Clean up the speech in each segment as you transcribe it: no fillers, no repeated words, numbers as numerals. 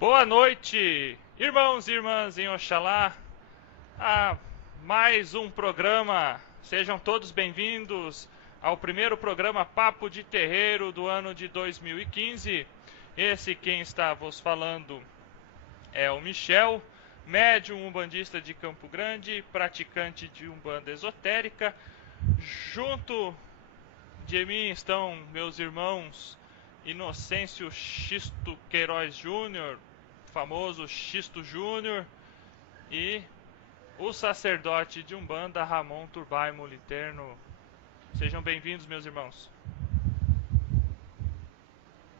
Boa noite, irmãos e irmãs em Oxalá, a mais um programa. Sejam todos bem-vindos ao primeiro programa Papo de Terreiro do ano de 2015. Esse quem está vos falando é o Michel, médium umbandista de Campo Grande, praticante de umbanda esotérica. Junto de mim estão meus irmãos Inocêncio Xisto Queiroz Júnior, famoso Xisto Júnior, e o sacerdote de Umbanda Ramon Turbai Moliterno. Sejam bem-vindos, meus irmãos.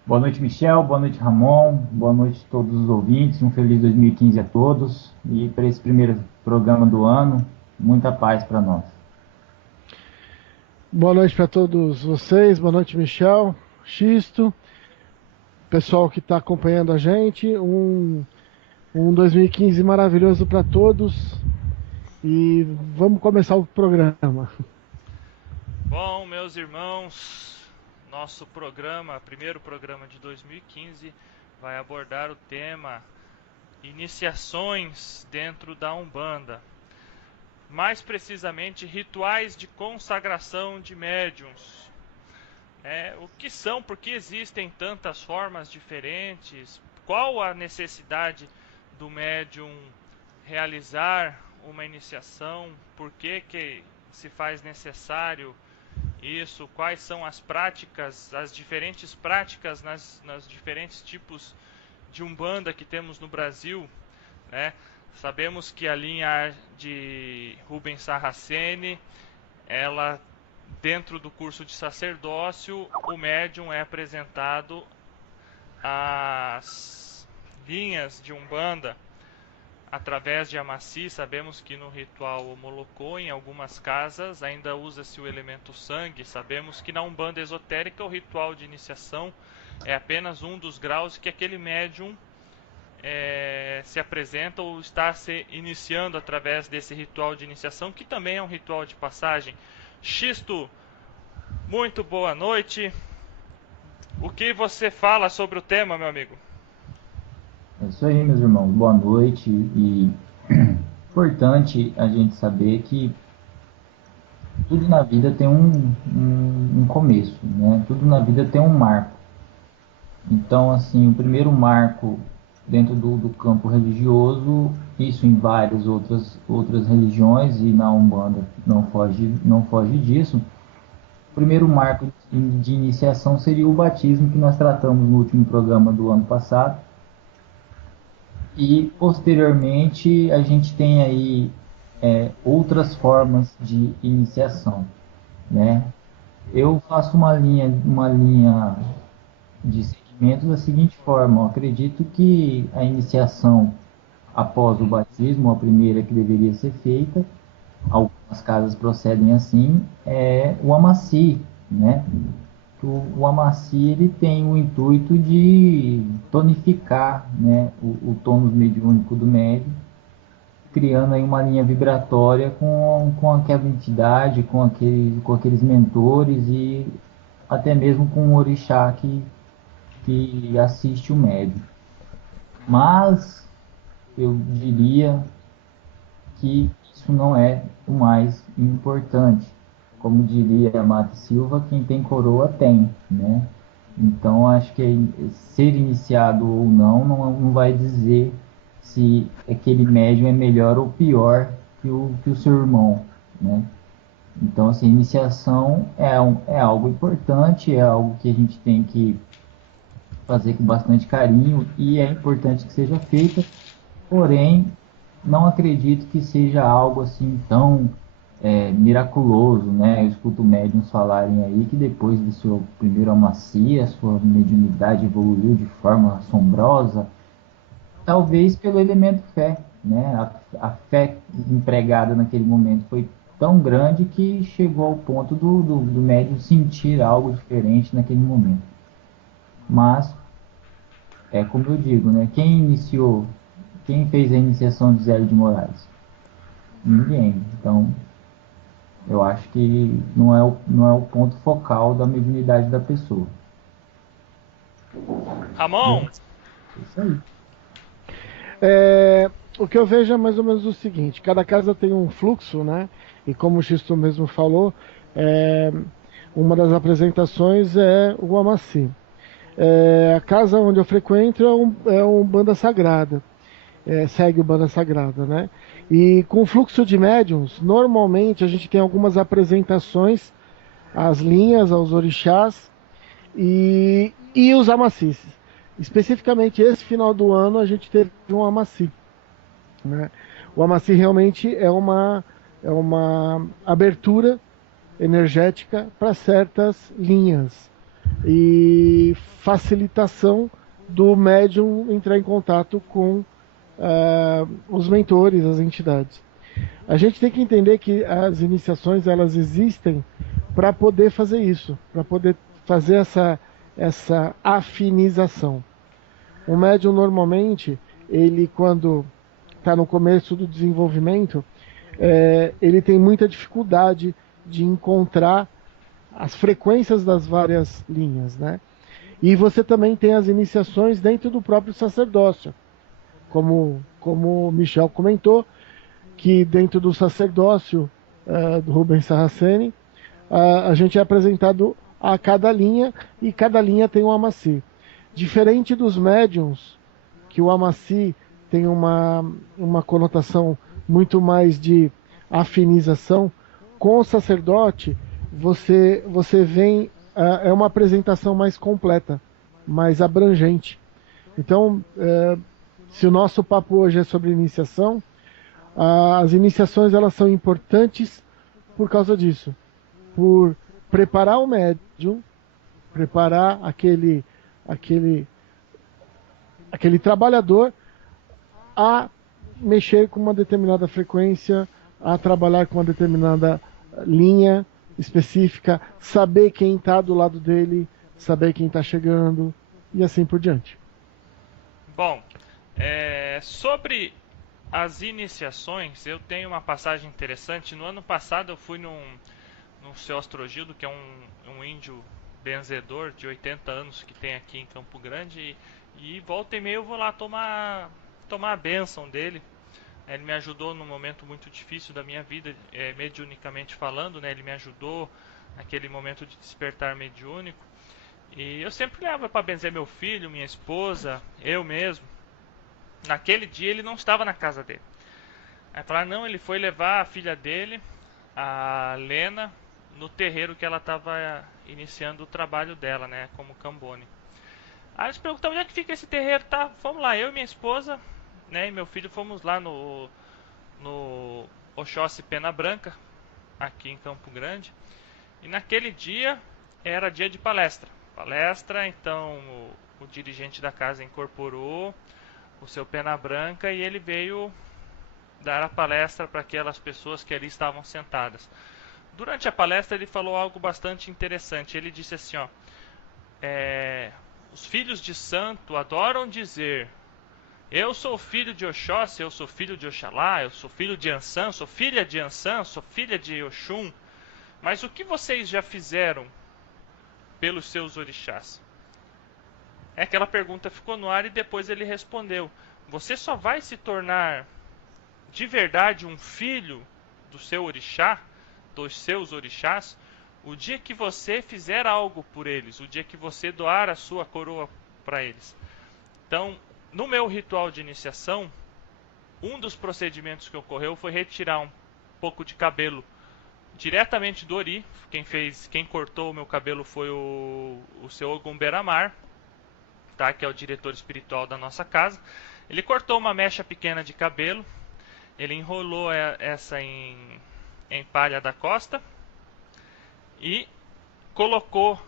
Boa noite, Michel. Boa noite, Ramon. Boa noite a todos os ouvintes. Um feliz 2015 a todos. E para esse primeiro programa do ano, muita paz para nós. Boa noite para todos vocês, boa noite, Michel, Xisto, pessoal que está acompanhando a gente. Um 2015 maravilhoso para todos e vamos começar o programa. Bom, meus irmãos, nosso programa, primeiro programa de 2015, vai abordar o tema iniciações dentro da Umbanda. Mais precisamente, rituais de consagração de médiuns. O que são, por que existem tantas formas diferentes, qual a necessidade do médium realizar uma iniciação, por que se faz necessário isso, quais são as práticas, as diferentes práticas nas diferentes tipos de Umbanda que temos no Brasil, né? Sabemos que a linha de Rubens Sarraceni, ela, dentro do curso de sacerdócio, o médium é apresentado às linhas de Umbanda através de Amaci. Sabemos que no ritual Omolocô, em algumas casas, ainda usa-se o elemento sangue. Sabemos que na Umbanda esotérica o ritual de iniciação é apenas um dos graus que aquele médium se apresenta ou está se iniciando através desse ritual de iniciação, que também é um ritual de passagem. Xisto, muito boa noite. O que você fala sobre o tema, meu amigo? É isso aí, meus irmãos. Boa noite. E importante a gente saber que tudo na vida tem um começo, né? Tudo na vida tem um marco. Então, assim, o primeiro marco dentro do campo religioso, isso em várias outras religiões e na Umbanda não foge disso. O primeiro marco de iniciação seria o batismo que nós tratamos no último programa do ano passado. E posteriormente a gente tem aí outras formas de iniciação, né? Eu faço uma linha de segmento da seguinte forma: eu acredito que a iniciação após o batismo, a primeira que deveria ser feita, algumas casas procedem assim, é o amaci, né? O amaci ele tem o intuito de tonificar, né, o tônus mediúnico do médium, criando aí uma linha vibratória com aquela entidade, com aqueles mentores e até mesmo com o orixá que assiste o médium. Mas eu diria que isso não é o mais importante. Como diria Mata Silva, quem tem coroa tem, né? Então acho que ser iniciado ou não vai dizer se aquele médium é melhor ou pior que o seu irmão, né? Então, assim, iniciação é algo importante, é algo que a gente tem que fazer com bastante carinho e é importante que seja feita, porém, não acredito que seja algo assim tão miraculoso, né? Eu escuto médiums falarem aí que depois do seu primeiro amacia, sua mediunidade evoluiu de forma assombrosa, talvez pelo elemento fé, né? A fé empregada naquele momento foi tão grande que chegou ao ponto do médium sentir algo diferente naquele momento. Mas, é como eu digo, né? Quem fez a iniciação de Zélio de Moraes? Ninguém. Então, eu acho que não é o ponto focal da mediunidade da pessoa. Ramon, É isso aí. O que eu vejo é mais ou menos o seguinte: cada casa tem um fluxo, né? E como o Xisto mesmo falou, é, uma das apresentações é o Amaci. A casa onde eu frequento é um banda sagrada, segue o banda sagrada, né? E com o fluxo de médiums, normalmente a gente tem algumas apresentações às linhas, aos orixás e os amacis. Especificamente esse final do ano a gente teve um amaci, né? O amaci realmente é uma abertura energética para certas linhas e facilitação do médium entrar em contato com os mentores, as entidades. A gente tem que entender que as iniciações elas existem para poder fazer isso, para poder fazer essa afinização. O médium normalmente, ele quando está no começo do desenvolvimento, ele tem muita dificuldade de encontrar as frequências das várias linhas, né? E você também tem as iniciações dentro do próprio sacerdócio, como o Michel comentou, que dentro do sacerdócio do Rubens Saraceni, a gente é apresentado a cada linha e cada linha tem um amaci. Diferente dos médiums, que o amaci tem uma conotação muito mais de afinização, com o sacerdote você vem, é uma apresentação mais completa, mais abrangente. Então, se o nosso papo hoje é sobre iniciação, as iniciações elas são importantes por causa disso, por preparar o médium, preparar aquele trabalhador a mexer com uma determinada frequência, a trabalhar com uma determinada linha específica, saber quem está do lado dele, saber quem está chegando e assim por diante. Bom, sobre as iniciações, eu tenho uma passagem interessante. No ano passado eu fui num seu Astrogildo, que é um índio benzedor de 80 anos que tem aqui em Campo Grande, e volta e meia eu vou lá tomar a bênção dele. Ele me ajudou num momento muito difícil da minha vida, mediunicamente falando, né? Ele me ajudou naquele momento de despertar mediúnico. E eu sempre levo para benzer meu filho, minha esposa, eu mesmo. Naquele dia ele não estava na casa dele. Aí falaram, não, ele foi levar a filha dele, a Lena, no terreiro que ela estava iniciando o trabalho dela, né, como cambone. Aí eles perguntaram, onde é que fica esse terreiro? Tá, fomos lá, eu e minha esposa, né, e meu filho, fomos lá no Oxóssi Pena Branca, aqui em Campo Grande. E naquele dia era dia de palestra. Então o dirigente da casa incorporou o seu Pena Branca e ele veio dar a palestra para aquelas pessoas que ali estavam sentadas. Durante a palestra ele falou algo bastante interessante. Ele disse assim, ó, os filhos de santo adoram dizer: eu sou filho de Oxóssi, eu sou filho de Oxalá, eu sou filho de Ansã, sou filha de Ansã, sou filha de Oxum. Mas o que vocês já fizeram pelos seus orixás? Aquela pergunta ficou no ar e depois ele respondeu: você só vai se tornar de verdade um filho do seu orixá, dos seus orixás, o dia que você fizer algo por eles, o dia que você doar a sua coroa para eles. Então, no meu ritual de iniciação, um dos procedimentos que ocorreu foi retirar um pouco de cabelo diretamente do Ori. Quem cortou o meu cabelo foi o seu Ogum Beramar, tá? Que é o diretor espiritual da nossa casa. Ele cortou uma mecha pequena de cabelo, ele enrolou essa em palha da costa e colocou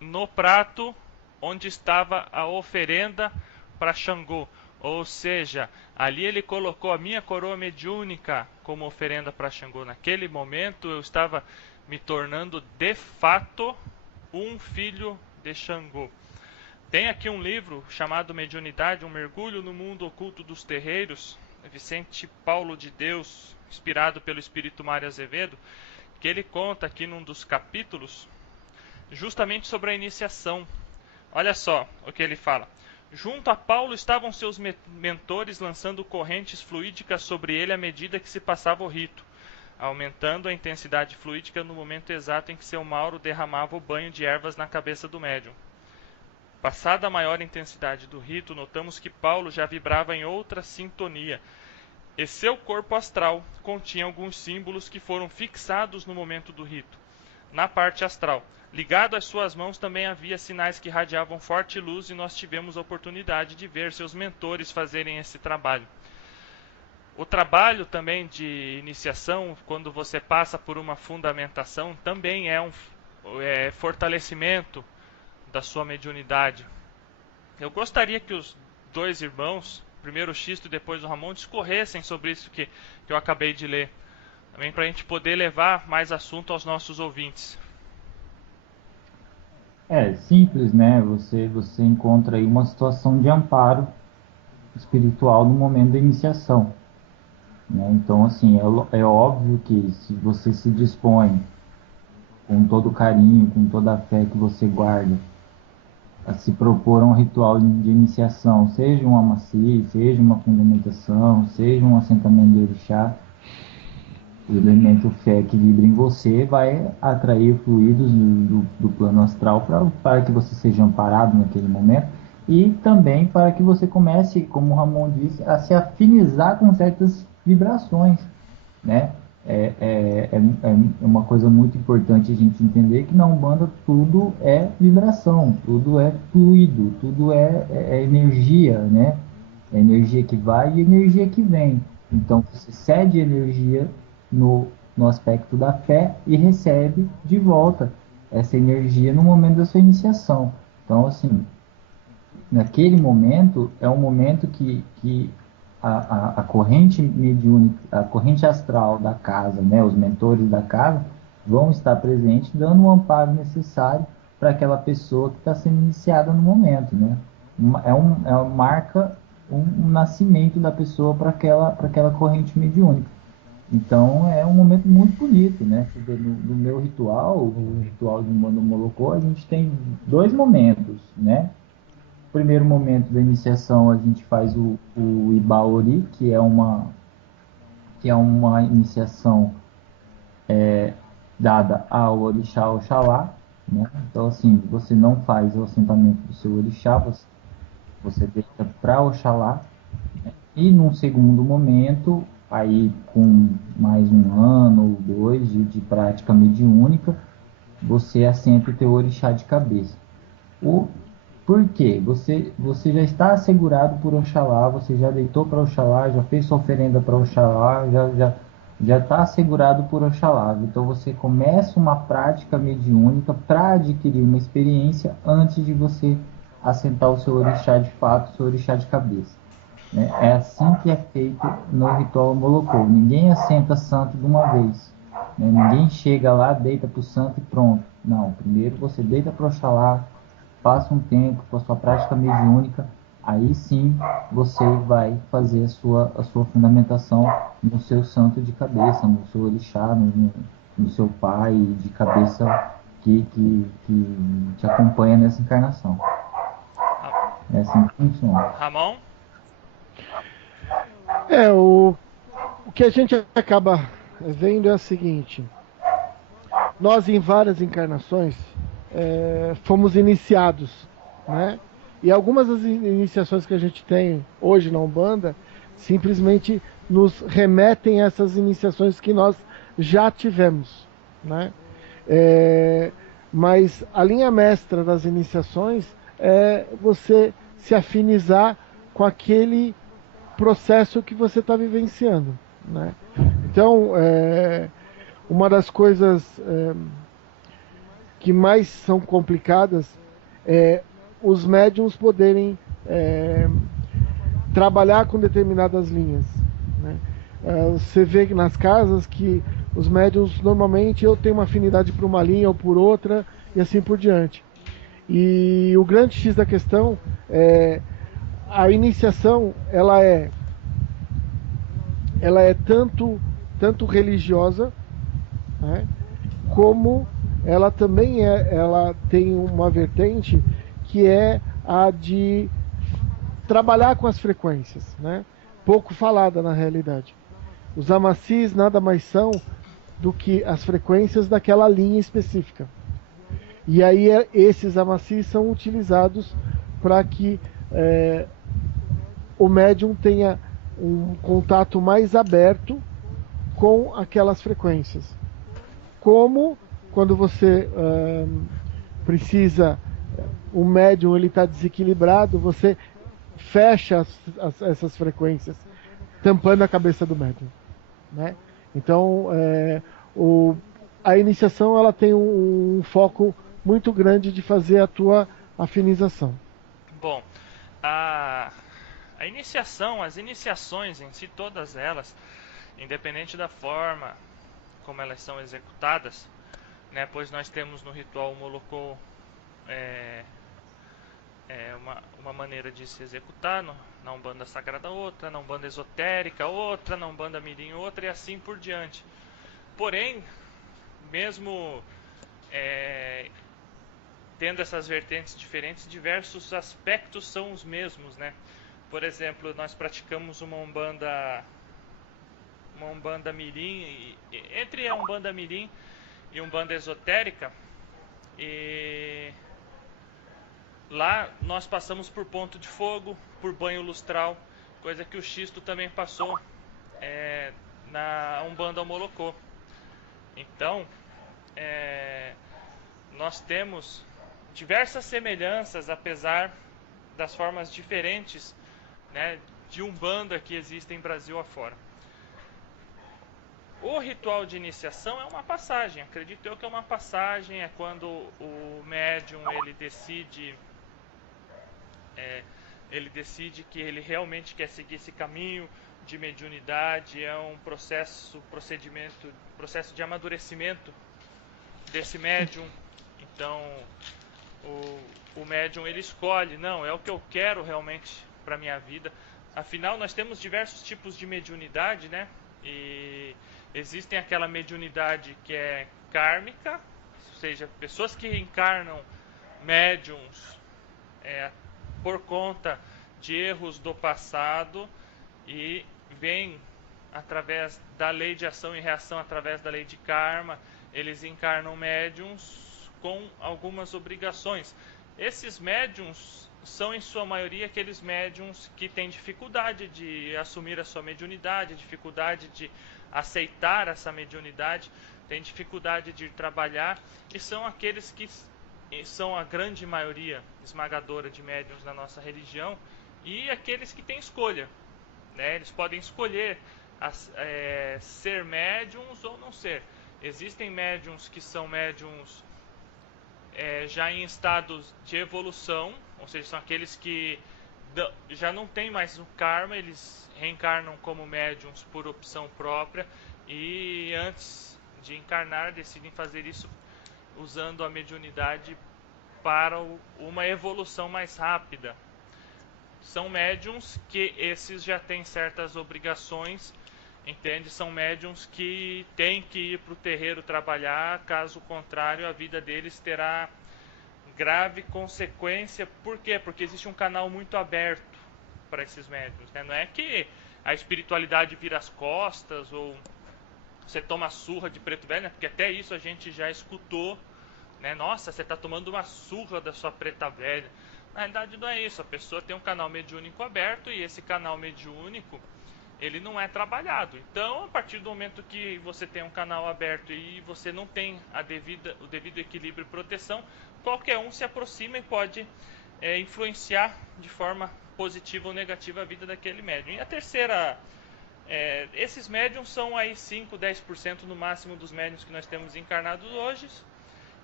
no prato onde estava a oferenda para Xangô. Ou seja, ali ele colocou a minha coroa mediúnica como oferenda para Xangô. Naquele momento eu estava me tornando de fato um filho de Xangô. Tem aqui um livro chamado Mediunidade, um mergulho no mundo oculto dos terreiros, Vicente Paulo de Deus, inspirado pelo espírito Mário Azevedo, que ele conta aqui num dos capítulos justamente sobre a iniciação. Olha só o que ele fala. Junto a Paulo estavam seus mentores lançando correntes fluídicas sobre ele à medida que se passava o rito, aumentando a intensidade fluídica no momento exato em que seu Mauro derramava o banho de ervas na cabeça do médium. Passada a maior intensidade do rito, notamos que Paulo já vibrava em outra sintonia, e seu corpo astral continha alguns símbolos que foram fixados no momento do rito. Na parte astral, ligado às suas mãos, também havia sinais que radiavam forte luz e nós tivemos a oportunidade de ver seus mentores fazerem esse trabalho. O trabalho também de iniciação, quando você passa por uma fundamentação, também é um fortalecimento da sua mediunidade. Eu gostaria que os dois irmãos, primeiro o Xisto e depois o Ramon, discorressem sobre isso que eu acabei de ler, também para a gente poder levar mais assunto aos nossos ouvintes. É simples, né? Você encontra aí uma situação de amparo espiritual no momento da iniciação, né? Então, assim, é óbvio que se você se dispõe com todo o carinho, com toda a fé que você guarda, a se propor um ritual de iniciação, seja um amaci, seja uma fundamentação, seja um assentamento de orixá, o elemento fé que vibra em você vai atrair fluidos do plano astral para que você seja amparado naquele momento e também para que você comece, como o Ramon disse, a se afinizar com certas vibrações, né? É uma coisa muito importante a gente entender que na Umbanda tudo é vibração, tudo é fluido, tudo é energia, né? É energia que vai e energia que vem. Então você cede energia no aspecto da fé e recebe de volta essa energia no momento da sua iniciação. Então, assim, naquele momento, é um momento que a corrente mediúnica, a corrente astral da casa, né, os mentores da casa, vão estar presentes, dando o amparo necessário para aquela pessoa que está sendo iniciada no momento, né? Marca um nascimento da pessoa para aquela corrente mediúnica. Então é um momento muito bonito, né? No meu ritual, o ritual de Umbanda Molocô, a gente tem dois momentos, né? O primeiro momento da iniciação a gente faz o Ibaori, que é uma iniciação dada ao orixá Oxalá, né? Então assim, você não faz o assentamento do seu orixá, você deixa para Oxalá, né? E num segundo momento, aí com mais um ano ou dois de prática mediúnica, você assenta o teu orixá de cabeça. Por quê? Você já está assegurado por Oxalá, você já deitou para Oxalá, já fez sua oferenda para Oxalá, já está assegurado por Oxalá. Então você começa uma prática mediúnica para adquirir uma experiência antes de você assentar o seu orixá de fato, o seu orixá de cabeça. Né? É assim que é feito no ritual Molocô. Ninguém assenta santo de uma vez. Né? Ninguém chega lá, deita para o santo e pronto. Não, primeiro você deita para Oxalá, passa um tempo com a sua prática mediúnica, aí sim você vai fazer a sua fundamentação no seu santo de cabeça, no seu orixá, no seu pai de cabeça que te acompanha nessa encarnação. É assim que funciona. Ramon? O que a gente acaba vendo é o seguinte: nós em várias encarnações fomos iniciados, né? E algumas das iniciações que a gente tem hoje na Umbanda simplesmente nos remetem a essas iniciações que nós já tivemos, né? Mas a linha mestra das iniciações é você se afinizar com aquele processo que você está vivenciando, né? Então, uma das coisas que mais são complicadas é os médiums poderem trabalhar com determinadas linhas, né? Você vê que nas casas que os médiums normalmente eu tenho uma afinidade por uma linha ou por outra e assim por diante. E o grande X da questão é a iniciação, ela é tanto religiosa, né, como ela também ela tem uma vertente que é a de trabalhar com as frequências, né? Pouco falada na realidade. Os amacis nada mais são do que as frequências daquela linha específica. E aí esses amacis são utilizados para que o médium tenha um contato mais aberto com aquelas frequências. Como quando você precisa, o médium ele está desequilibrado, você fecha essas frequências, tampando a cabeça do médium, né? Então, a iniciação ela tem um foco muito grande de fazer a tua afinização. Bom, a iniciação, as iniciações em si, todas elas, independente da forma como elas são executadas, né, pois nós temos no ritual Molocô uma maneira de se executar, na Umbanda Sagrada outra, na Umbanda Esotérica outra, na Umbanda Mirim outra e assim por diante. Porém, mesmo tendo essas vertentes diferentes, diversos aspectos são os mesmos, né? Por exemplo, nós praticamos uma Umbanda Mirim, entre a Umbanda Mirim e Umbanda Esotérica, e lá nós passamos por ponto de fogo, por banho lustral, coisa que o Xisto também passou na Umbanda Molocô. Então, nós temos diversas semelhanças, apesar das formas diferentes, né, de Umbanda que existem Brasil afora. O ritual de iniciação é uma passagem, acredito eu que é uma passagem, é quando o médium ele decide que ele realmente quer seguir esse caminho de mediunidade, é um processo de amadurecimento desse médium. Então o médium ele escolhe, não, é o que eu quero realmente para minha vida. Afinal, nós temos diversos tipos de mediunidade, né? E existem aquela mediunidade que é kármica, ou seja, pessoas que reencarnam médiums por conta de erros do passado e vêm através da lei de ação e reação, através da lei de karma, eles encarnam médiums com algumas obrigações. Esses médiums são em sua maioria aqueles médiums que têm dificuldade de assumir a sua mediunidade, dificuldade de aceitar essa mediunidade, têm dificuldade de trabalhar, e são aqueles que são a grande maioria esmagadora de médiums na nossa religião, e aqueles que têm escolha, né? Eles podem escolher ser médiums ou não ser. Existem médiums que são médiums já em estados de evolução, ou seja, são aqueles que já não tem mais o karma, eles reencarnam como médiums por opção própria e antes de encarnar decidem fazer isso usando a mediunidade para uma evolução mais rápida. São médiums que esses já têm certas obrigações, entende? São médiums que têm que ir para o terreiro trabalhar, caso contrário a vida deles terá grave consequência. Por quê? Porque existe um canal muito aberto para esses médiums, né? Não é que a espiritualidade vira as costas ou você toma surra de preto velho, né? Porque até isso a gente já escutou, né? Nossa, você está tomando uma surra da sua preta velha. Na realidade não é isso, a pessoa tem um canal mediúnico aberto e esse canal mediúnico ele não é trabalhado. Então, a partir do momento que você tem um canal aberto e você não tem o devido equilíbrio e proteção, qualquer um se aproxima e pode influenciar de forma positiva ou negativa a vida daquele médium. E a terceira, esses médiums são aí 5, 10% no máximo dos médiums que nós temos encarnados hoje.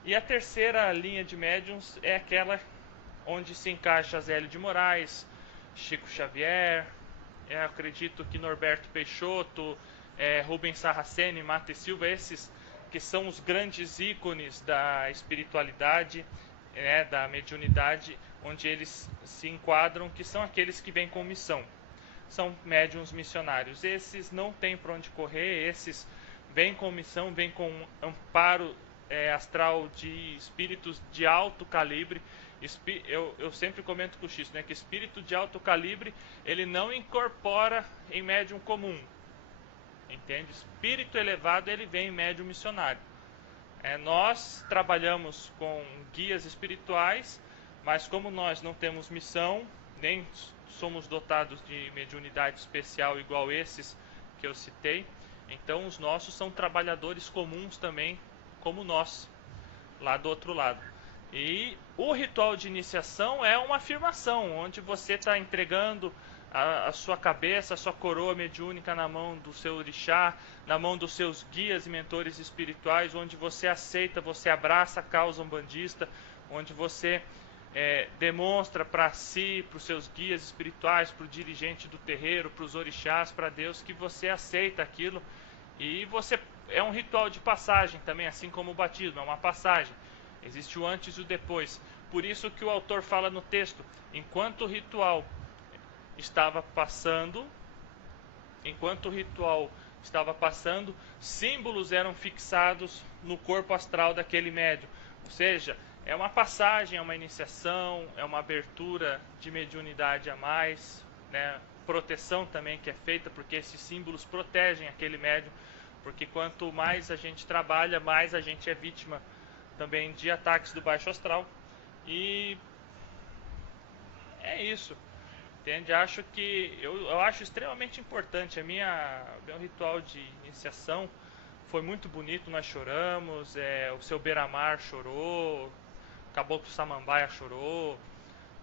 E a terceira linha de médiums é aquela onde se encaixa Zélio de Moraes, Chico Xavier, eu acredito que Norberto Peixoto, Rubens Sarraceni, Mate Silva, esses que são os grandes ícones da espiritualidade, da mediunidade, onde eles se enquadram, que são aqueles que vêm com missão. São médiuns missionários. Esses não têm para onde correr, esses vêm com missão, vêm com amparo astral de espíritos de alto calibre. Eu sempre comento com o X, né, que espírito de alto calibre ele não incorpora em médium comum, entende? Espírito elevado ele vem em médium missionário. Nós trabalhamos com guias espirituais, mas como nós não temos missão, nem somos dotados de mediunidade especial igual esses que eu citei, então os nossos são trabalhadores comuns também, como nós, lá do outro lado. E o ritual de iniciação é uma afirmação, onde você está entregando a sua cabeça, a sua coroa mediúnica na mão do seu orixá, na mão dos seus guias e mentores espirituais, onde você aceita, você abraça a causa umbandista, onde você demonstra para si, para os seus guias espirituais, para o dirigente do terreiro, para os orixás, para Deus, que você aceita aquilo. E você é um ritual de passagem também, assim como o batismo, é uma passagem. Existe o antes e o depois. Por isso que o autor fala no texto, enquanto o ritual estava passando, símbolos eram fixados no corpo astral daquele médium. Ou seja, é uma passagem, é uma iniciação, é uma abertura de mediunidade a mais, né? Proteção também que é feita, porque esses símbolos protegem aquele médium, porque quanto mais a gente trabalha, mais a gente é vítima também de ataques do baixo astral. E é isso, entende? Acho que eu acho extremamente importante. Meu ritual de iniciação foi muito bonito, nós choramos, o seu Beiramar chorou, o Caboclo Samambaia chorou,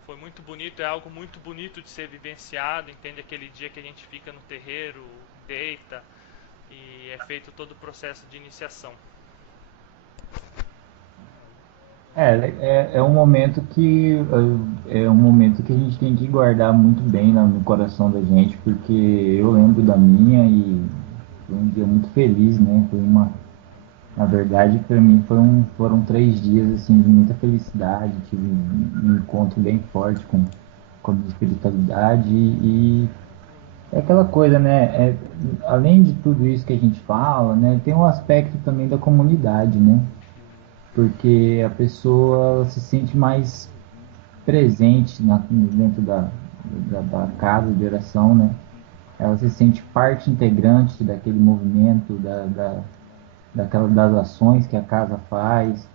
foi muito bonito, é algo muito bonito de ser vivenciado, entende? Aquele dia que a gente fica no terreiro, deita e é feito todo o processo de iniciação. É um momento que a gente tem que guardar muito bem no coração da gente, porque eu lembro da minha e foi um dia muito feliz, né? Na verdade, para mim foram 3 dias assim de muita felicidade, tive um encontro bem forte com a minha espiritualidade e é aquela coisa, né? Além de tudo isso que a gente fala, né? Tem um aspecto também da comunidade, né? Porque a pessoa se sente mais presente dentro da casa de oração, né? Ela se sente parte integrante daquele movimento, das ações que a casa faz,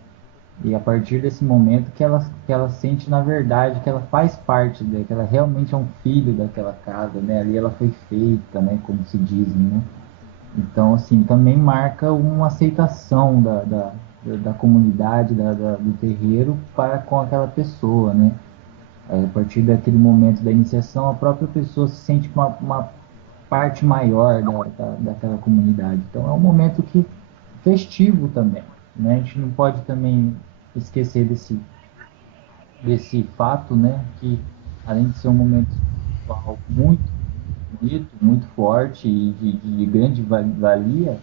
e a partir desse momento que ela sente, na verdade, que ela faz parte, que ela realmente é um filho daquela casa, né? Ali ela foi feita, né? Como se dizem, né? Então, assim, também marca uma aceitação da comunidade, do terreiro para com aquela pessoa, né? A partir daquele momento da iniciação, a própria pessoa se sente uma parte maior daquela comunidade. Então, é um momento festivo também, né? A gente não pode também esquecer desse fato, né? Que, além de ser um momento espiritual muito bonito, muito forte e de grande valia,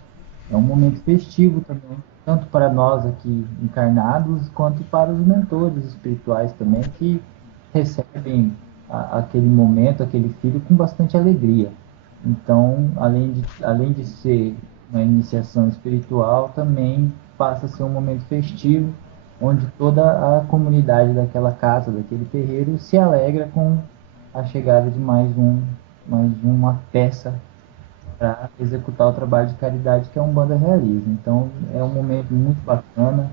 é um momento festivo também, tanto para nós aqui encarnados, quanto para os mentores espirituais também, que recebem aquele momento, aquele filho com bastante alegria. Então, além de ser uma iniciação espiritual, também passa a ser um momento festivo, onde toda a comunidade daquela casa, daquele terreiro, se alegra com a chegada de mais uma peça para executar o trabalho de caridade que a Umbanda realiza. Então, é um momento muito bacana,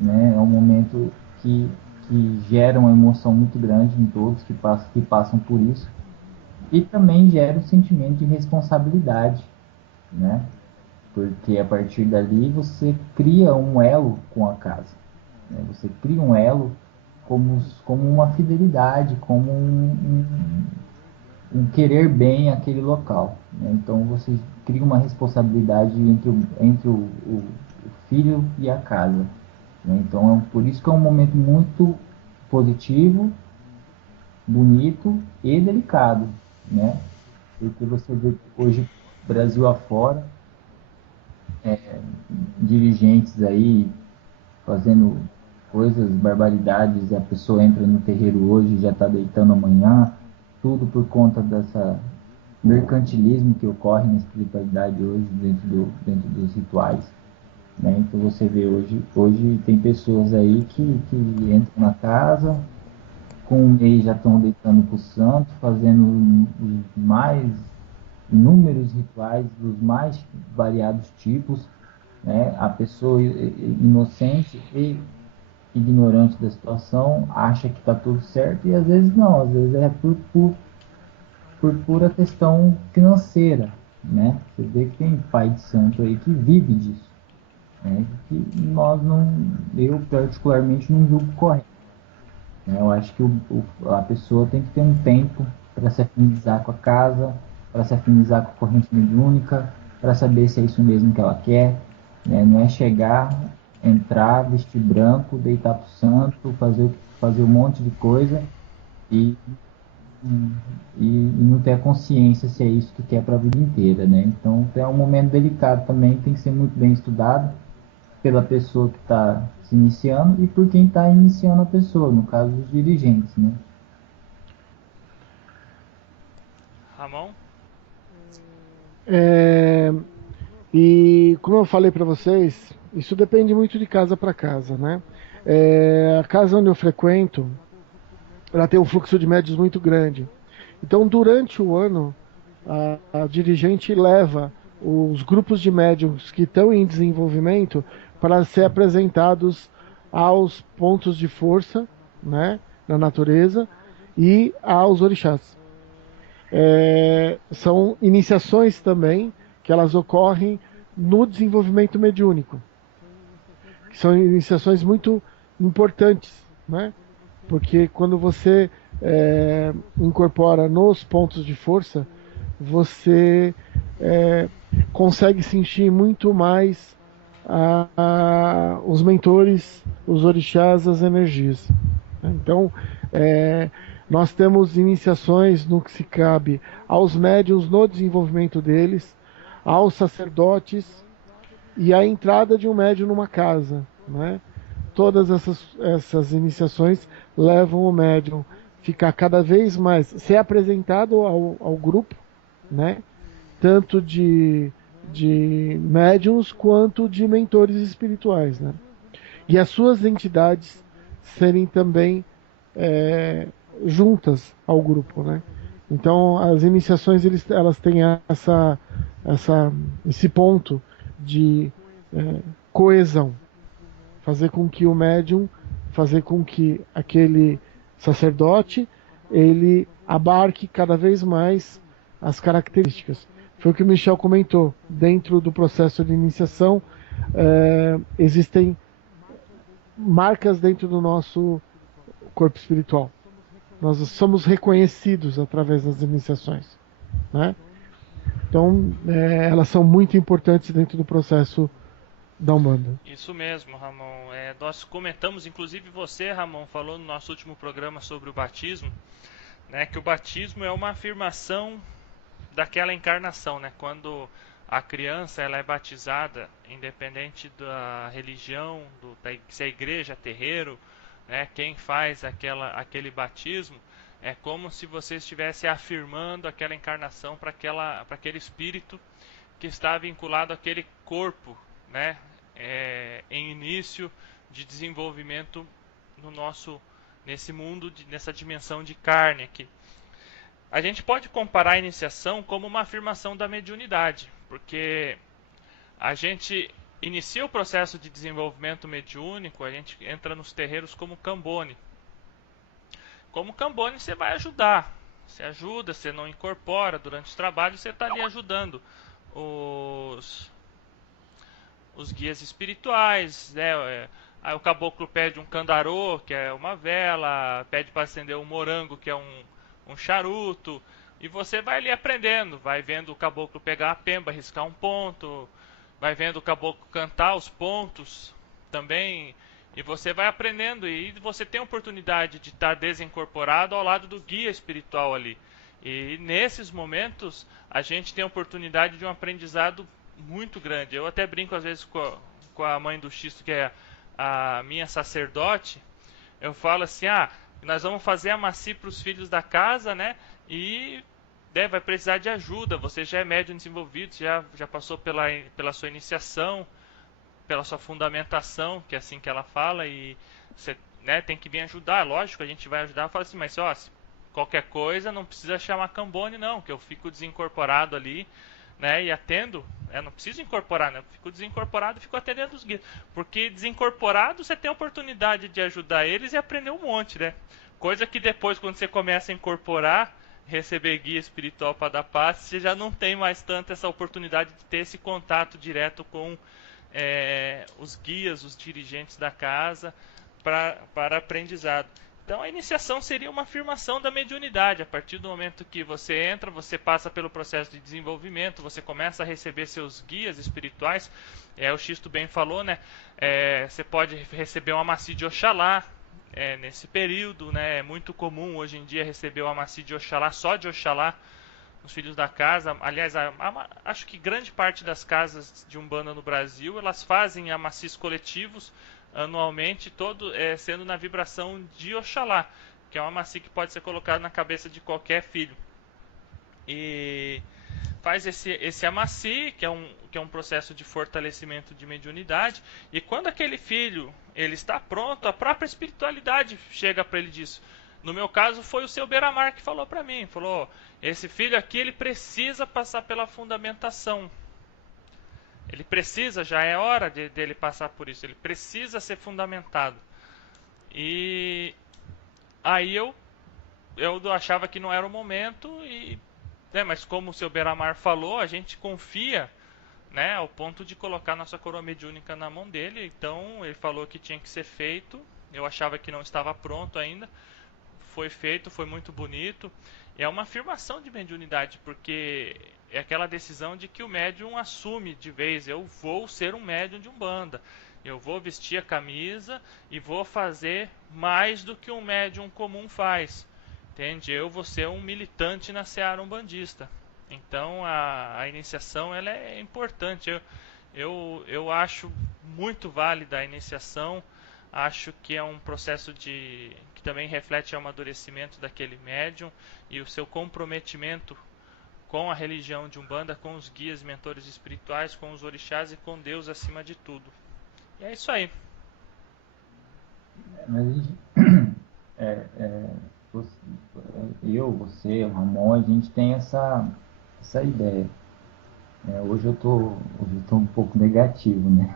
né? É um momento que gera uma emoção muito grande em todos que passam por isso, e também gera um sentimento de responsabilidade, né? Porque a partir dali você cria um elo com a casa, né? Você cria um elo como uma fidelidade, como um querer bem aquele local, né? Então você cria uma responsabilidade entre o filho e a casa, né? Então por isso que é um momento muito positivo, bonito e delicado, né? Porque você vê hoje, Brasil afora, dirigentes aí fazendo coisas, barbaridades, e a pessoa entra no terreiro hoje e já está deitando amanhã, tudo por conta dessa mercantilismo que ocorre na espiritualidade hoje dentro dos rituais. né? Então você vê hoje tem pessoas aí que entram na casa, com um mês já estão deitando para o santo, fazendo os mais inúmeros rituais dos mais variados tipos, né? A pessoa inocente e ignorante da situação acha que está tudo certo e às vezes não, às vezes é por pura questão financeira, né? Você vê que tem pai de santo aí que vive disso, né? Que nós não, eu particularmente não julgo correto, né? Eu acho que a pessoa tem que ter um tempo para se afinizar com a casa, para se afinizar com a corrente mediúnica, para saber se é isso mesmo que ela quer, né? Não é chegar, entrar, vestir branco, deitar pro santo, fazer um monte de coisa e, e não ter a consciência se é isso que quer para a vida inteira, né? Então é um momento delicado também, tem que ser muito bem estudado pela pessoa que está se iniciando e por quem está iniciando a pessoa, no caso dos dirigentes, né? Ramon? E como eu falei para vocês, isso depende muito de casa para casa, né? A casa onde eu frequento, ela tem um fluxo de médios muito grande. Então, durante o ano, a dirigente leva os grupos de médiums que estão em desenvolvimento para ser apresentados aos pontos de força, né, na natureza e aos orixás. São iniciações também que elas ocorrem no desenvolvimento mediúnico, que são iniciações muito importantes, né? Porque quando você incorpora nos pontos de força, você consegue sentir muito mais os mentores, os orixás, as energias. Então, nós temos iniciações no que se cabe aos médiuns no desenvolvimento deles, aos sacerdotes e a entrada de um médium numa casa, né? Todas essas iniciações levam o médium a ficar cada vez mais, ser apresentado ao grupo, né? Tanto de médiums quanto de mentores espirituais, né? E as suas entidades serem também juntas ao grupo, né? Então as iniciações elas têm esse ponto de coesão, fazer com que o médium, fazer com que aquele sacerdote ele abarque cada vez mais as características. Foi o que o Michel comentou. Dentro do processo de iniciação, existem marcas dentro do nosso corpo espiritual. Nós somos reconhecidos através das iniciações, né? Então, elas são muito importantes dentro do processo da Umbanda. Isso mesmo, Ramon. Nós comentamos, inclusive você, Ramon, falou no nosso último programa sobre o batismo, né, que o batismo é uma afirmação daquela encarnação, né? Quando a criança ela é batizada, independente da religião, se é igreja, terreiro, né, quem faz aquele batismo, é como se você estivesse afirmando aquela encarnação para aquele espírito que está vinculado àquele corpo, né, em início de desenvolvimento nesse mundo, nessa dimensão de carne aqui. A gente pode comparar a iniciação como uma afirmação da mediunidade, porque a gente inicia o processo de desenvolvimento mediúnico, a gente entra nos terreiros como Cambone. Como Cambone você vai ajudar, você ajuda, você não incorpora durante o trabalho, você está ali ajudando os guias espirituais, né? Aí o caboclo pede um candarô, que é uma vela, pede para acender um morango, que é um charuto, e você vai ali aprendendo, vai vendo o caboclo pegar a pemba, riscar um ponto, vai vendo o caboclo cantar os pontos também, e você vai aprendendo, e você tem a oportunidade de estar desincorporado ao lado do guia espiritual ali. E nesses momentos a gente tem a oportunidade de um aprendizado muito grande. Eu até brinco às vezes com a mãe do Xisto, que é a minha sacerdote. Eu falo assim, nós vamos fazer a maci para os filhos da casa, né? E vai precisar de ajuda. Você já é médium desenvolvido, já passou pela sua iniciação. pela sua fundamentação, que é assim que ela fala, e você, né, tem que vir ajudar. Lógico, a gente vai ajudar. Fala assim, mas ó, se qualquer coisa não precisa chamar Cambone não, que eu fico desincorporado ali, né, e atendo. Não preciso incorporar, né? Eu fico desincorporado e fico atendendo os guias. Porque desincorporado você tem a oportunidade de ajudar eles e aprender um monte, né? Coisa que depois, quando você começa a incorporar, receber guia espiritual para dar passe, você já não tem mais tanto essa oportunidade de ter esse contato direto com os guias, os dirigentes da casa, para aprendizado. Então a iniciação seria uma afirmação da mediunidade. A partir do momento que você entra, você passa pelo processo de desenvolvimento, você começa a receber seus guias espirituais. O Xisto bem falou, né? Você pode receber um Amaci de Oxalá nesse período, né? É muito comum hoje em dia receber o Amaci de Oxalá, só de Oxalá, nos filhos da casa. Aliás, acho que grande parte das casas de Umbanda no Brasil, elas fazem Amacis coletivos anualmente, todo sendo na vibração de Oxalá, que é uma Amaci que pode ser colocada na cabeça de qualquer filho. E faz esse Amaci, que é um processo de fortalecimento de mediunidade, e quando aquele filho ele está pronto, a própria espiritualidade chega para ele disso. No meu caso foi o seu Beramar que falou para mim, falou, esse filho aqui ele precisa passar pela fundamentação. Ele precisa, já é hora dele passar por isso, ele precisa ser fundamentado. E aí eu achava que não era o momento, mas como o seu Beramar falou, a gente confia, né, ao ponto de colocar nossa coroa mediúnica na mão dele. Então ele falou que tinha que ser feito, eu achava que não estava pronto ainda, foi feito, foi muito bonito. É uma afirmação de mediunidade, porque é aquela decisão de que o médium assume de vez, eu vou ser um médium de Umbanda, eu vou vestir a camisa e vou fazer mais do que um médium comum faz, entende? Eu vou ser um militante na seara umbandista. Então a iniciação ela é importante, eu acho muito válida a iniciação, acho que é um processo que também reflete o amadurecimento daquele médium e o seu comprometimento com a religião de Umbanda, com os guias, mentores espirituais, com os orixás e com Deus acima de tudo. E é isso aí. Você, o Ramon, a gente tem essa ideia. Hoje eu tô um pouco negativo, né?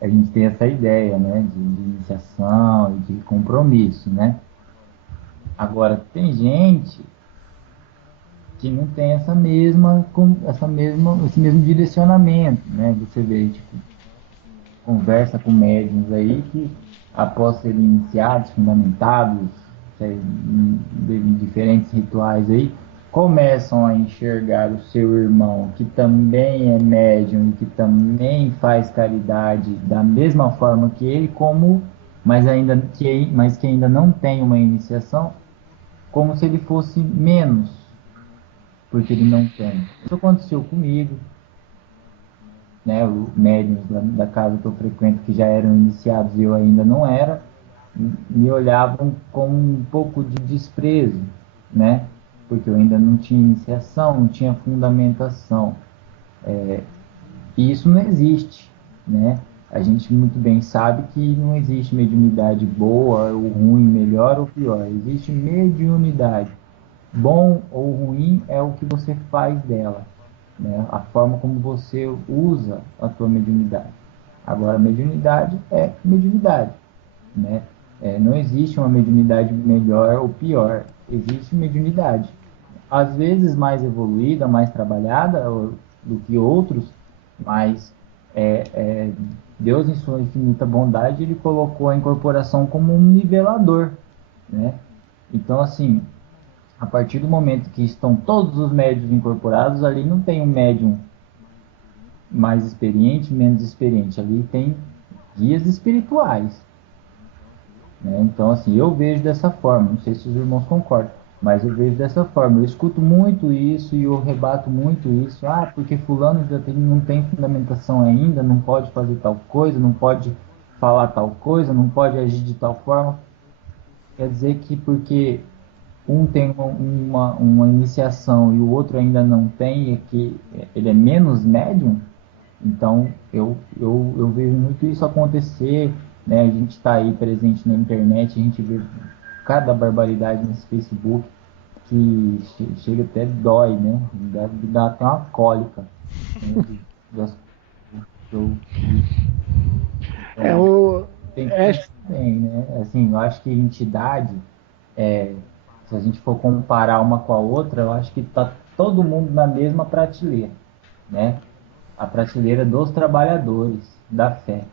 A gente tem essa ideia, né, de iniciação e de compromisso, né? Agora, tem gente que não tem esse mesmo direcionamento, né? Você vê, tipo, conversa com médiuns aí que, após serem iniciados, fundamentados, em diferentes rituais aí, começam a enxergar o seu irmão, que também é médium e que também faz caridade da mesma forma que ele, mas que ainda não tem uma iniciação, como se ele fosse menos, porque ele não tem. Isso aconteceu comigo, né? Os médiuns da casa que eu frequento, que já eram iniciados e eu ainda não era, me olhavam com um pouco de desprezo, né? Porque eu ainda não tinha iniciação, não tinha fundamentação. E isso não existe, né? A gente muito bem sabe que não existe mediunidade boa ou ruim, melhor ou pior. Existe mediunidade. Bom ou ruim é o que você faz dela, né? A forma como você usa a tua mediunidade. Agora, mediunidade é mediunidade, né? Não existe uma mediunidade melhor ou pior. Existe mediunidade, às vezes mais evoluída, mais trabalhada do que outros, mas Deus, em sua infinita bondade, ele colocou a incorporação como um nivelador, né? Então, assim, a partir do momento que estão todos os médiuns incorporados, ali não tem um médium mais experiente, menos experiente, ali tem guias espirituais, né? Então, assim, eu vejo dessa forma, não sei se os irmãos concordam, mas eu vejo dessa forma. Eu escuto muito isso e eu rebato muito isso. Porque fulano não tem fundamentação ainda, não pode fazer tal coisa, não pode falar tal coisa, não pode agir de tal forma. Quer dizer que porque um tem uma iniciação e o outro ainda não tem, é que ele é menos médium, Então, eu vejo muito isso acontecer, né? A gente está aí presente na internet, a gente vê cada barbaridade nesse Facebook que chega até dói, né? Dá até uma cólica, né? Das que eu vi. É, Então, o, tem que é, pensar bem, né? Assim, eu acho que entidade, se a gente for comparar uma com a outra, eu acho que está todo mundo na mesma prateleira, né? A prateleira dos trabalhadores da fé,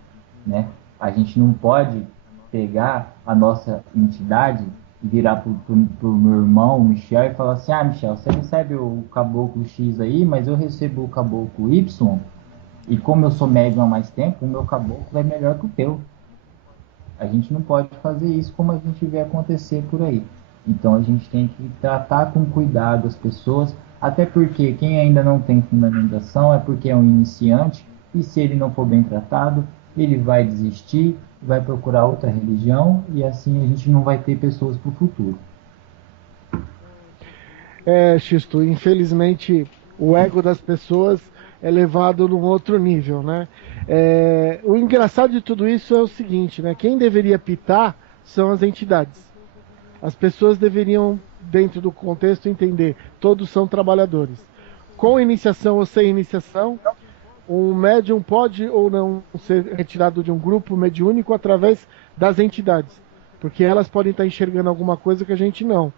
né? A gente não pode pegar a nossa entidade e virar pro meu irmão, Michel, e falar assim: ah, Michel, você recebe o caboclo X aí, mas eu recebo o caboclo Y, e como eu sou médium há mais tempo, o meu caboclo é melhor que o teu. A gente não pode fazer isso como a gente vê acontecer por aí. Então a gente tem que tratar com cuidado as pessoas, até porque quem ainda não tem fundamentação é porque é um iniciante, e se ele não for bem tratado, ele vai desistir, vai procurar outra religião, e assim a gente não vai ter pessoas para o futuro. Xisto, infelizmente o ego das pessoas é levado num outro nível, né? O engraçado de tudo isso é o seguinte, né? Quem deveria pitar são as entidades. As pessoas deveriam, dentro do contexto, entender, todos são trabalhadores. Com iniciação ou sem iniciação, um médium pode ou não ser retirado de um grupo mediúnico através das entidades, porque elas podem estar enxergando alguma coisa que a gente não.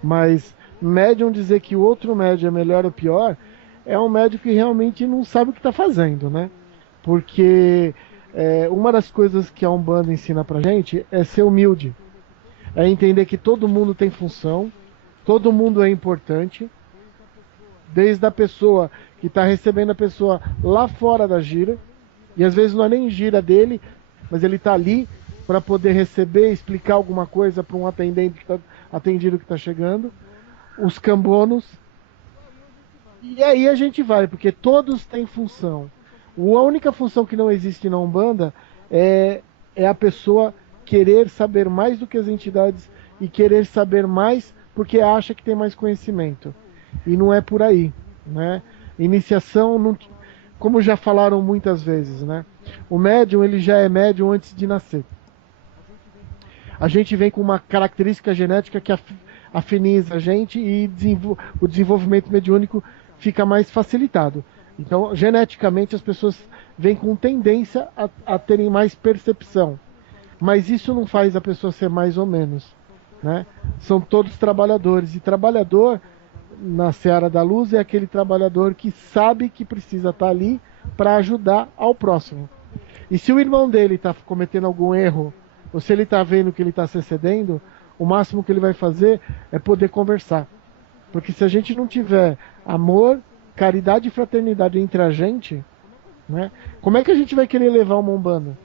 Mas médium dizer que o outro médium é melhor ou pior é um médium que realmente não sabe o que está fazendo, né? Porque uma das coisas que a Umbanda ensina pra gente é ser humilde, é entender que todo mundo tem função, todo mundo é importante, desde a pessoa que está recebendo a pessoa lá fora da gira, e às vezes não é nem gira dele, mas ele está ali para poder receber, explicar alguma coisa para um atendente que tá, atendido que está chegando, os cambonos, e aí a gente vai, porque todos têm função. A única função que não existe na Umbanda é a pessoa querer saber mais do que as entidades e querer saber mais porque acha que tem mais conhecimento. E não é por aí, né? Iniciação, não, como já falaram muitas vezes, né? O médium, ele já é médium antes de nascer. A gente vem com uma característica genética que afiniza a gente e o desenvolvimento mediúnico fica mais facilitado. Então, geneticamente, as pessoas vêm com tendência a terem mais percepção. Mas isso não faz a pessoa ser mais ou menos, né? São todos trabalhadores. E trabalhador, na seara da luz, é aquele trabalhador que sabe que precisa estar ali para ajudar ao próximo. E se o irmão dele está cometendo algum erro, ou se ele está vendo que ele está se excedendo, o máximo que ele vai fazer é poder conversar. Porque se a gente não tiver amor, caridade e fraternidade entre a gente, né, como é que a gente vai querer levar uma Umbanda?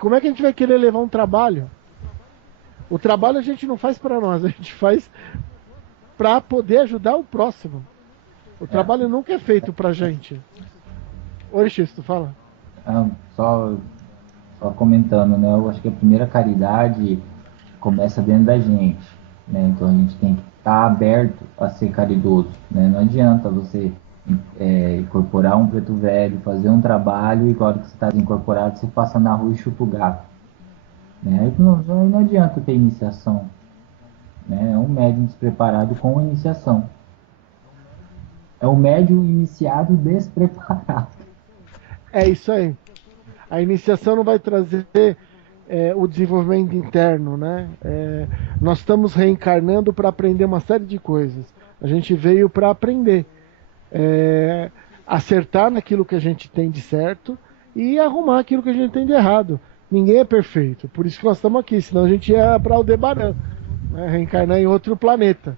Como é que a gente vai querer levar um trabalho? O trabalho a gente não faz para nós, a gente faz para poder ajudar o próximo. O trabalho nunca é feito pra gente. Oi, Xisto, fala. Só comentando, né? Eu acho que a primeira caridade começa dentro da gente, né? Então a gente tem que estar aberto a ser caridoso, né? Não adianta você incorporar um preto velho, fazer um trabalho e agora que você está incorporado, você passa na rua e chupa o gato, né? Aí não adianta ter iniciação, né? É um médium despreparado com iniciação. É um médium iniciado despreparado. É isso aí. A iniciação não vai trazer o desenvolvimento interno, né? Nós estamos reencarnando para aprender uma série de coisas. A gente veio para aprender. Acertar naquilo que a gente tem de certo e arrumar aquilo que a gente tem de errado. Ninguém é perfeito, por isso que nós estamos aqui, senão a gente ia para Aldebaran, né? Reencarnar em outro planeta.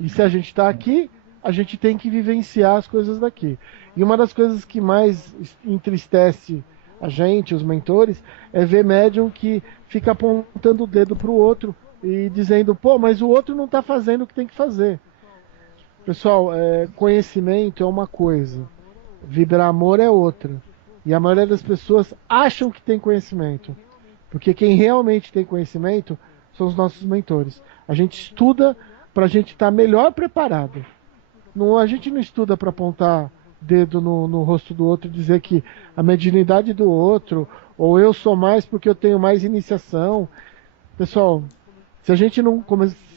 E se a gente está aqui, a gente tem que vivenciar as coisas daqui. E uma das coisas que mais entristece a gente, os mentores, é ver médium que fica apontando o dedo para o outro e dizendo, pô, mas o outro não está fazendo o que tem que fazer. Pessoal, conhecimento é uma coisa, vibrar amor é outra. E a maioria das pessoas acham que tem conhecimento. Porque quem realmente tem conhecimento são os nossos mentores. A gente estuda para a gente estar melhor preparado. Não, a gente não estuda para apontar dedo no rosto do outro e dizer que a mediunidade do outro, ou eu sou mais porque eu tenho mais iniciação. Pessoal, se a gente não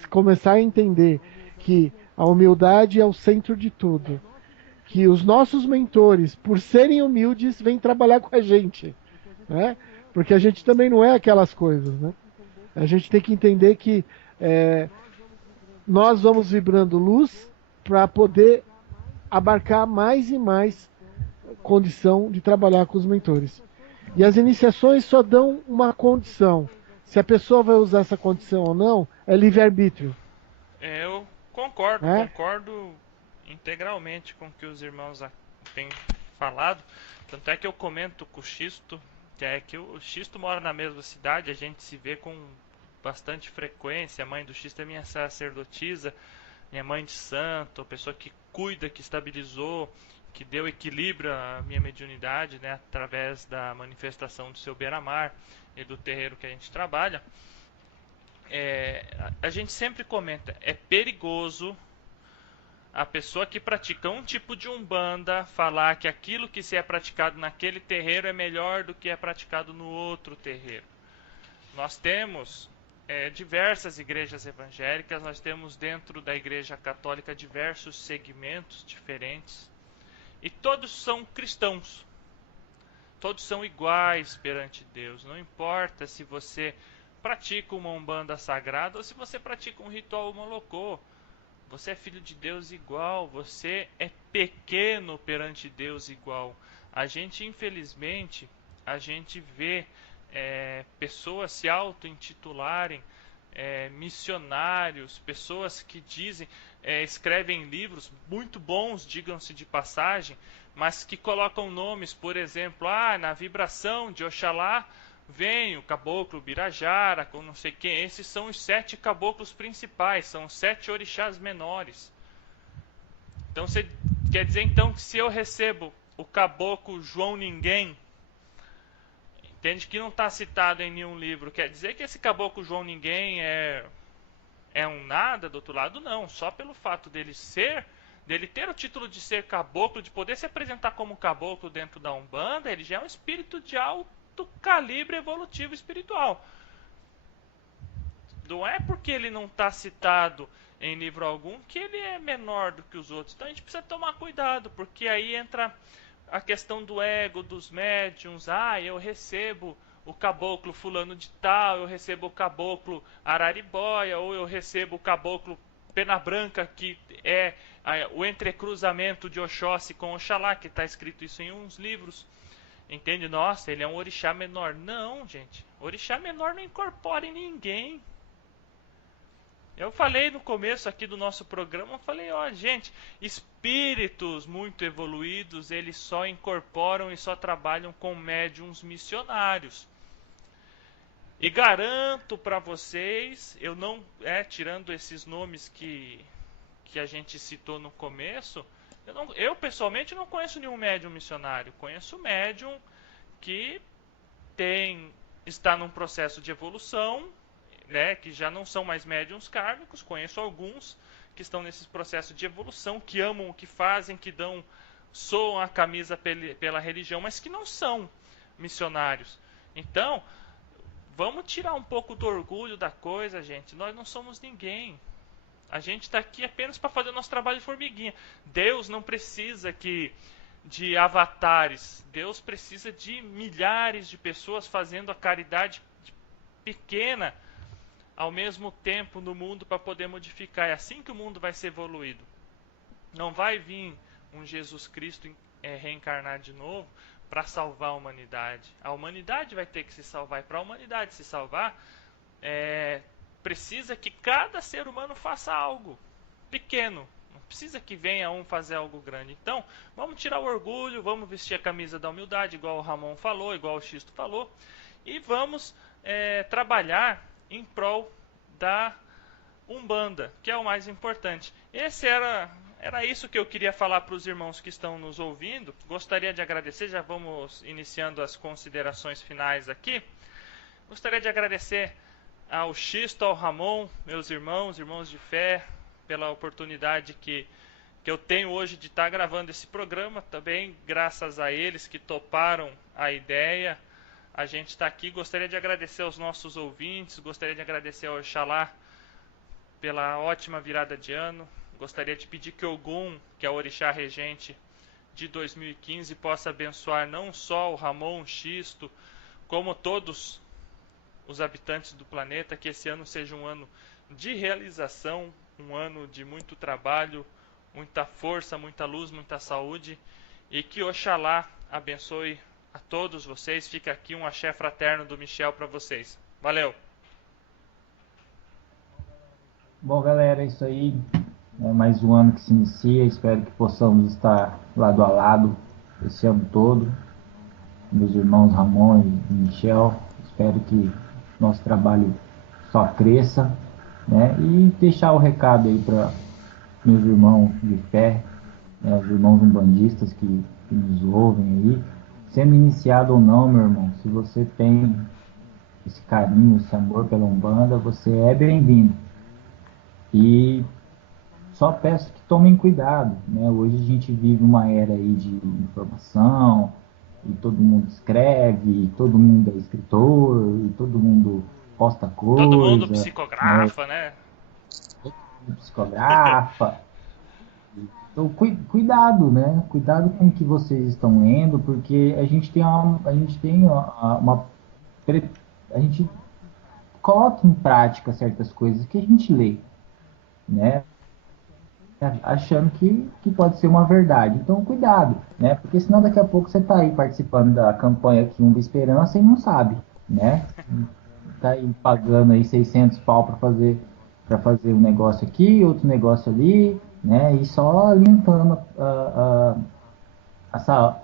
começar a entender que a humildade é o centro de tudo, que os nossos mentores, por serem humildes, vêm trabalhar com a gente, né? Porque a gente também não é aquelas coisas, né? A gente tem que entender que nós vamos vibrando luz para poder abarcar mais e mais condição de trabalhar com os mentores. E as iniciações só dão uma condição. Se a pessoa vai usar essa condição ou não, é livre-arbítrio. Eu concordo, É? concordo integralmente com o que os irmãos têm falado. Tanto é que eu comento com o Xisto, que o Xisto mora na mesma cidade, a gente se vê com bastante frequência. A mãe do Xisto é minha sacerdotisa, minha mãe de santo, a pessoa que cuida, que estabilizou, que deu equilíbrio à minha mediunidade, né, através da manifestação do seu beira-mar e do terreiro que a gente trabalha. A gente sempre comenta, é perigoso a pessoa que pratica um tipo de umbanda falar que aquilo que se é praticado naquele terreiro é melhor do que é praticado no outro terreiro. Nós temos diversas igrejas evangélicas, nós temos dentro da igreja católica diversos segmentos diferentes e todos são cristãos. Todos são iguais perante Deus. Não importa se você pratica uma umbanda sagrada ou se você pratica um ritual molocô. Você é filho de Deus igual. Você é pequeno perante Deus igual. A gente, infelizmente, a gente vê pessoas se auto-intitularem missionários, pessoas que dizem, escrevem livros muito bons, digam-se de passagem, mas que colocam nomes, por exemplo, na vibração de Oxalá vem o caboclo Birajara, com não sei quem. Esses são os 7 caboclos principais, são os 7 orixás menores. Então você quer dizer então que se eu recebo o caboclo João Ninguém, entende que não está citado em nenhum livro, quer dizer que esse caboclo João Ninguém é um nada do outro lado? Não, só pelo fato dele ter o título de ser caboclo, de poder se apresentar como caboclo dentro da Umbanda, ele já é um espírito de alto calibre evolutivo espiritual. Não é porque ele não está citado em livro algum que ele é menor do que os outros. Então a gente precisa tomar cuidado, porque aí entra a questão do ego dos médiums. Eu recebo o caboclo fulano de tal, eu recebo o caboclo araribóia, ou eu recebo o caboclo pena branca, que é o entrecruzamento de Oxóssi com Oxalá, que está escrito isso em uns livros. Entende? Nossa, ele é um orixá menor. Não, gente. Orixá menor não incorpora em ninguém. Eu falei no começo aqui do nosso programa, eu falei, gente, espíritos muito evoluídos, eles só incorporam e só trabalham com médiums missionários. E garanto para vocês, eu não, tirando esses nomes que a gente citou no começo, eu pessoalmente não conheço nenhum médium missionário. Conheço médium que está num processo de evolução, que já não são mais médiums kármicos. Conheço alguns que estão nesse processo de evolução, que amam o que fazem, que soam a camisa pela religião, mas que não são missionários. Então, vamos tirar um pouco do orgulho da coisa, gente. Nós não somos ninguém. A gente está aqui apenas para fazer o nosso trabalho de formiguinha. Deus não precisa de avatares. Deus precisa de milhares de pessoas fazendo a caridade pequena ao mesmo tempo no mundo para poder modificar. É assim que o mundo vai ser evoluído. Não vai vir um Jesus Cristo reencarnar de novo para salvar a humanidade. A humanidade vai ter que se salvar. E para a humanidade se salvar, precisa que cada ser humano faça algo pequeno. Não precisa que venha um fazer algo grande. Então, vamos tirar o orgulho, vamos vestir a camisa da humildade, igual o Ramon falou, igual o Xisto falou, e vamos trabalhar em prol da Umbanda, que é o mais importante. Esse era isso que eu queria falar para os irmãos que estão nos ouvindo. Gostaria de agradecer, já vamos iniciando as considerações finais aqui. Gostaria de agradecer ao Xisto, ao Ramon, meus irmãos de fé, pela oportunidade que que eu tenho hoje de estar gravando esse programa, também graças a eles que toparam a ideia. A gente está aqui. Gostaria de agradecer aos nossos ouvintes, gostaria de agradecer ao Oxalá pela ótima virada de ano. Gostaria de pedir que Ogum, que é o orixá regente de 2015, possa abençoar não só o Ramon, Xisto, como todos os habitantes do planeta, que esse ano seja um ano de realização, um ano de muito trabalho, muita força, muita luz, muita saúde, e que Oxalá abençoe a todos vocês. Fica aqui um axé fraterno do Michel para vocês. Valeu! Bom, galera, é isso aí. É mais um ano que se inicia. Espero que possamos estar lado a lado esse ano todo. Meus irmãos Ramon e Michel. Espero que nosso trabalho só cresça, né? E deixar o recado aí para meus irmãos de fé, né? Os irmãos umbandistas que nos ouvem aí. Sendo iniciado ou não, meu irmão, se você tem esse carinho, esse amor pela Umbanda, você é bem-vindo. E só peço que tomem cuidado, né? Hoje a gente vive uma era aí de informação, e todo mundo escreve, e todo mundo é escritor, e todo mundo posta Todo mundo coisa, psicografa, né? psicografa. Então, cuidado, né? Cuidado com o que vocês estão lendo, porque a gente coloca em prática certas coisas que a gente lê, né? Achando que pode ser uma verdade. Então, cuidado, né? Porque senão daqui a pouco você está aí participando da campanha Quiumba Esperança e não sabe, né? Tá aí pagando aí 600 pau para fazer um negócio aqui, outro negócio ali, né? E só alimentando essa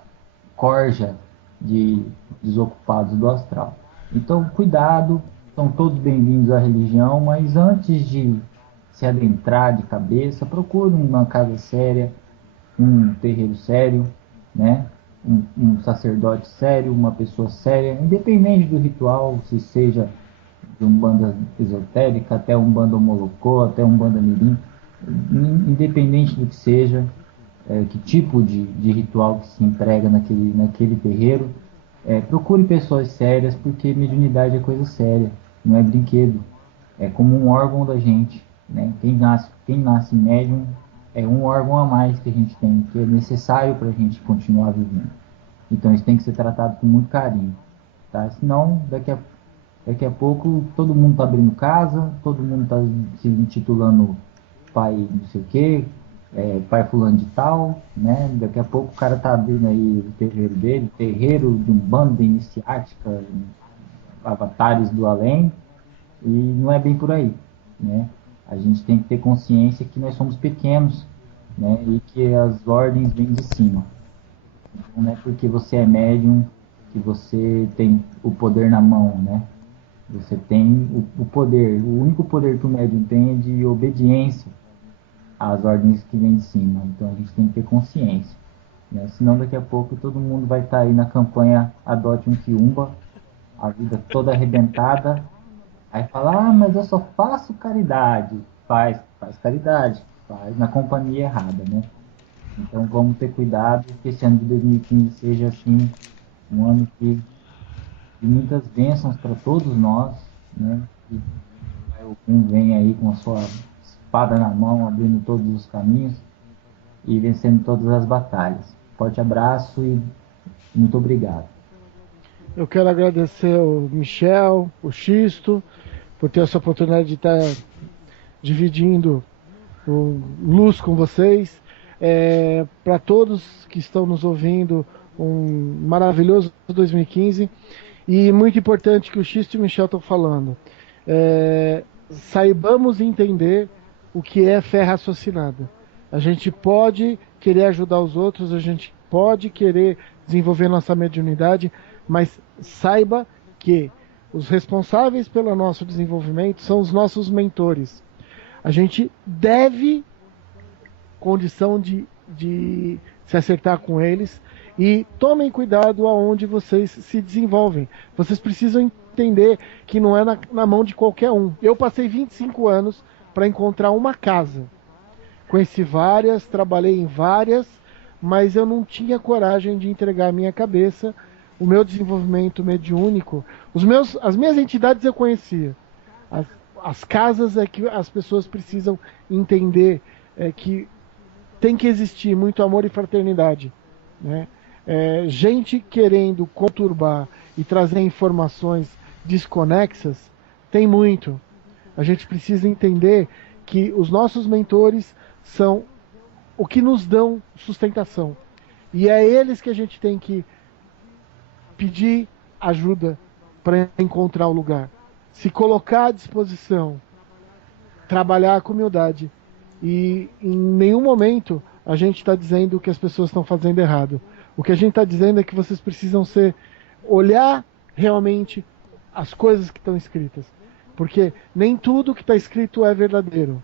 corja de desocupados do astral. Então, cuidado, são todos bem-vindos à religião, mas antes de se adentrar de cabeça, procure uma casa séria, um terreiro sério, né? Um sacerdote sério, uma pessoa séria, independente do ritual, se seja de umbanda esotérica, até umbanda homolocô, até umbanda mirim, independente do que seja, que tipo de ritual que se emprega naquele terreiro, procure pessoas sérias, porque mediunidade é coisa séria, não é brinquedo, é como um órgão da gente, né? Quem nasce médium é um órgão a mais que a gente tem, que é necessário para a gente continuar vivendo. Então isso tem que ser tratado com muito carinho, tá? Senão daqui a pouco todo mundo está abrindo casa, todo mundo está se intitulando pai não sei o quê, pai fulano de tal, né? Daqui a pouco o cara está abrindo aí o terreiro dele, terreiro de umbanda iniciática, avatares do além, e não é bem por aí, né? A gente tem que ter consciência que nós somos pequenos, né? E que as ordens vêm de cima. Então, não é porque você é médium que você tem o poder na mão, né? Você tem o poder, o único poder que o médium tem é de obediência às ordens que vêm de cima. Então a gente tem que ter consciência, né? Senão daqui a pouco todo mundo vai estar aí na campanha Adote um Quiumba, a vida toda arrebentada. Aí fala, mas eu só faço caridade. Faz caridade, faz na companhia errada, né? Então vamos ter cuidado que esse ano de 2015 seja assim, um ano de muitas bênçãos para todos nós, né? E um vem aí com a sua espada na mão, abrindo todos os caminhos e vencendo todas as batalhas. Forte abraço e muito obrigado. Eu quero agradecer o Michel, o Xisto, por ter essa oportunidade de estar dividindo luz com vocês. Para todos que estão nos ouvindo, um maravilhoso 2015. E muito importante que o Xisto e o Michel estão falando. Saibamos entender o que é fé raciocinada. A gente pode querer ajudar os outros, a gente pode querer desenvolver nossa mediunidade, mas saiba que os responsáveis pelo nosso desenvolvimento são os nossos mentores. A gente deve condição de se acertar com eles e tomem cuidado aonde vocês se desenvolvem. Vocês precisam entender que não é na mão de qualquer um. Eu passei 25 anos para encontrar uma casa. conheci várias, trabalhei em várias, mas eu não tinha coragem de entregar a minha cabeça, o meu desenvolvimento mediúnico. As minhas entidades eu conhecia. As casas é que as pessoas precisam entender que tem que existir muito amor e fraternidade, né? Gente querendo conturbar e trazer informações desconexas, tem muito. A gente precisa entender que os nossos mentores são o que nos dão sustentação. E é eles que a gente tem que pedir ajuda para encontrar o lugar. Se colocar à disposição, trabalhar com humildade. E em nenhum momento a gente está dizendo que as pessoas estão fazendo errado. O que a gente está dizendo é que vocês precisam olhar realmente as coisas que estão escritas. Porque nem tudo que está escrito é verdadeiro.